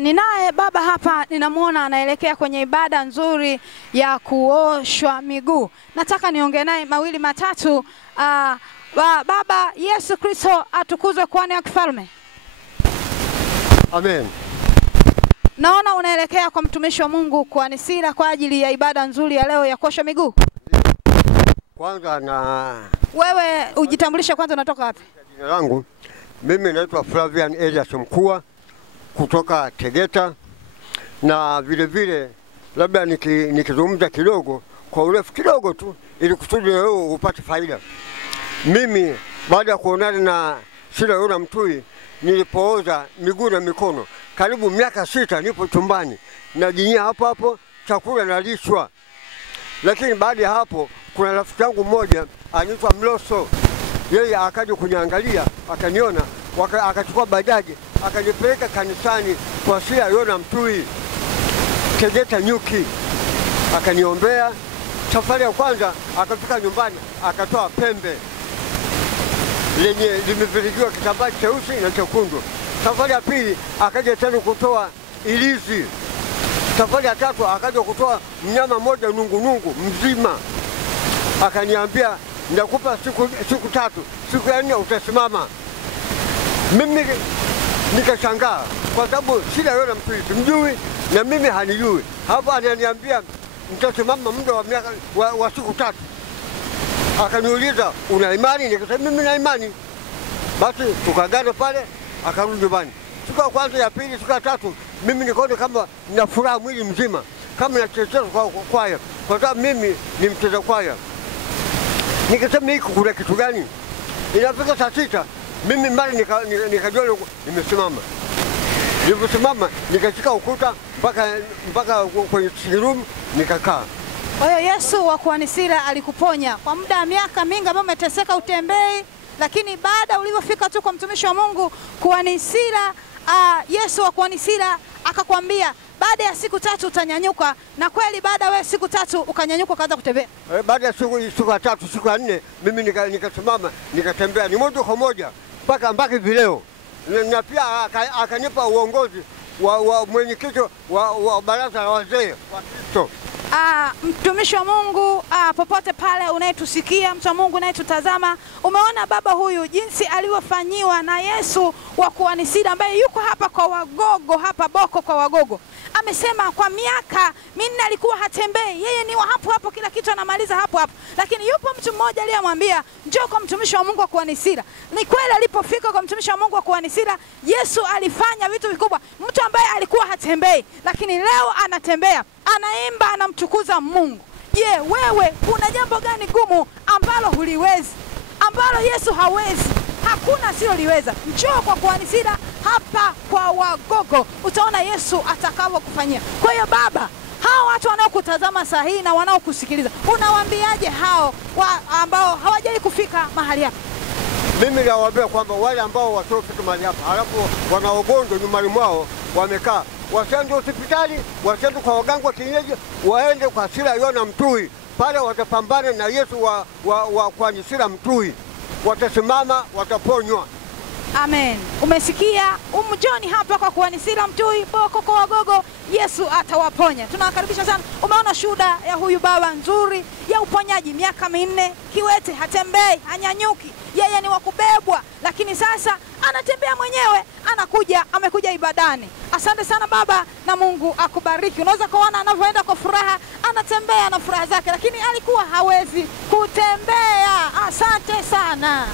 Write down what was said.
Ninaye baba hapa, ninamuona anaelekea kwenye ibada nzuri ya kuoshwa miguu. Nataka niongee naye mawili matatu. Baba, Yesu Kristo atukuzwe kwani ya kifalme. Amen. Naona unaelekea kwa mtumishi wa Mungu kwa Nisira kwa ajili ya ibada nzuri ya leo ya kuosha miguu. Kwanza Wewe ujitambulishe kwanza, unatoka wapi? Jina langu mimi naitwa Flavian Elias Mkua kutoka Tegeta, na vile vile labda nikizungumza kidogo kwa urefu kidogo tu ili kusudi leo upate faida. Mimi baada ya kuonana na Sila Yona Mtui nilipooza miguu na mikono karibu miaka 6, nipo chumbani na jinia hapo chakula nalishwa. Lakini baada ya hapo kuna rafiki yangu mmoja anaitwa Mloso, yeye akaja kuniangalia, akaniona, akachukua bajaji akanipeleka kanisani kwa Sila Yona Mtui Tegeta Nyuki, akaniombea. Safari ya kwanza akafika nyumbani akatoa pembe lenye limevirigiwa kitambaa cheusi na chekundu. Safari ya pili akaja tena kutoa ilizi. Safari ya tatu akaja kutoa mnyama moja nungu mzima. Akaniambia ndakupa siku 3, siku ya 4 utasimama. Mimi nikashangaa kwa sababu Sila Yona Mtui simjui na mimi hanijui. Hapo ananiambia nitasimama muda wa siku 3. Akaniuliza una imani? Nikasema mimi na imani. Basi tukagana pale, akarudi nyumbani. Siku ya kwanza, ya pili, siku ya 3 mimi nikaona kama nina furaha mwili mzima, kama nacheza kwa kwaya, kwa sababu mimi ni mcheza kwaya. Nikasema hiki kuna kitu gani? Inafika saa 6 mimi mbali nikajua nimesimama. Niliposimama nikashika ukuta mpaka kwenye room nikakaa. Kwa hiyo Yesu wa kwa Nisira alikuponya kwa muda wa miaka mingi ambao umeteseka utembei, lakini baada ulipofika tu kwa mtumishi wa Mungu kwa Nisira, Yesu wa kwa Nisira akakwambia baada ya siku 3 utanyanyuka, na kweli baada ya siku 3 ukanyanyuka ukaanza kutembea. Baada ya siku ya 3, siku ya 4 mimi nikasimama nikatembea ni moja kwa moja mpaka vileo. Na pia akanipa uongozi wa mwenyekiti wa baraza la wazee wa Kristo. Mtumishi wa Mungu, popote pale unayetusikia, mtu wa Mungu unayetutazama, umeona baba huyu jinsi alivyofanyiwa na Yesu wa kwa Nisira ambaye yuko hapa kwa Wagogo, hapa Boko kwa Wagogo. Amesema kwa miaka 4 alikuwa hatembei, yeye ni wa hapo kila kitu anamaliza hapo. Lakini yupo mtu mmoja aliyemwambia njoo kwa mtumishi wa Mungu wa kwa Nisira. Ni kweli alipofika kwa mtumishi wa Mungu wa kwa Nisira, Yesu alifanya vitu vikubwa. Mtu ambaye alikuwa hatembei lakini leo anatembea, anaimba, anamtukuza Mungu. Je, wewe kuna jambo gani gumu ambalo huliwezi, ambalo Yesu hawezi? Hakuna siloliweza. Njoo kwa Nisira hapa kwa Wagogo, utaona Yesu atakavyokufanyia. Kwa hiyo baba, hao watu wanaokutazama saa hii na wanaokusikiliza, unawaambiaje hao ambao hawajai kufika mahali hapa? Mimi nawaambia kwamba wale ambao watofika mahali hapa halafu wana ugonjwa nyumbani mwao wamekaa, wasiende hospitali, wasiende kwa waganga wa kienyeji, waende kwa Sila Yona Mtui. Pale watapambana na Yesu wa kwa Nisira Mtui, watasimama, wataponywa. Amen. Umesikia? Umjoni hapa kwa Nisira Mtui, Boko kwa Wagogo, Yesu atawaponya. Tunawakaribisha sana. Umeona shuhuda ya huyu baba nzuri ya uponyaji, miaka 4, kiwete, hatembei, hanyanyuki. Yeye ni wakubebwa, lakini sasa anatembea mwenyewe, amekuja ibadani. Asante sana baba, na Mungu akubariki. Unaweza kuona anavyoenda kwa furaha, anatembea na furaha zake, lakini alikuwa hawezi kutembea. Asante sana.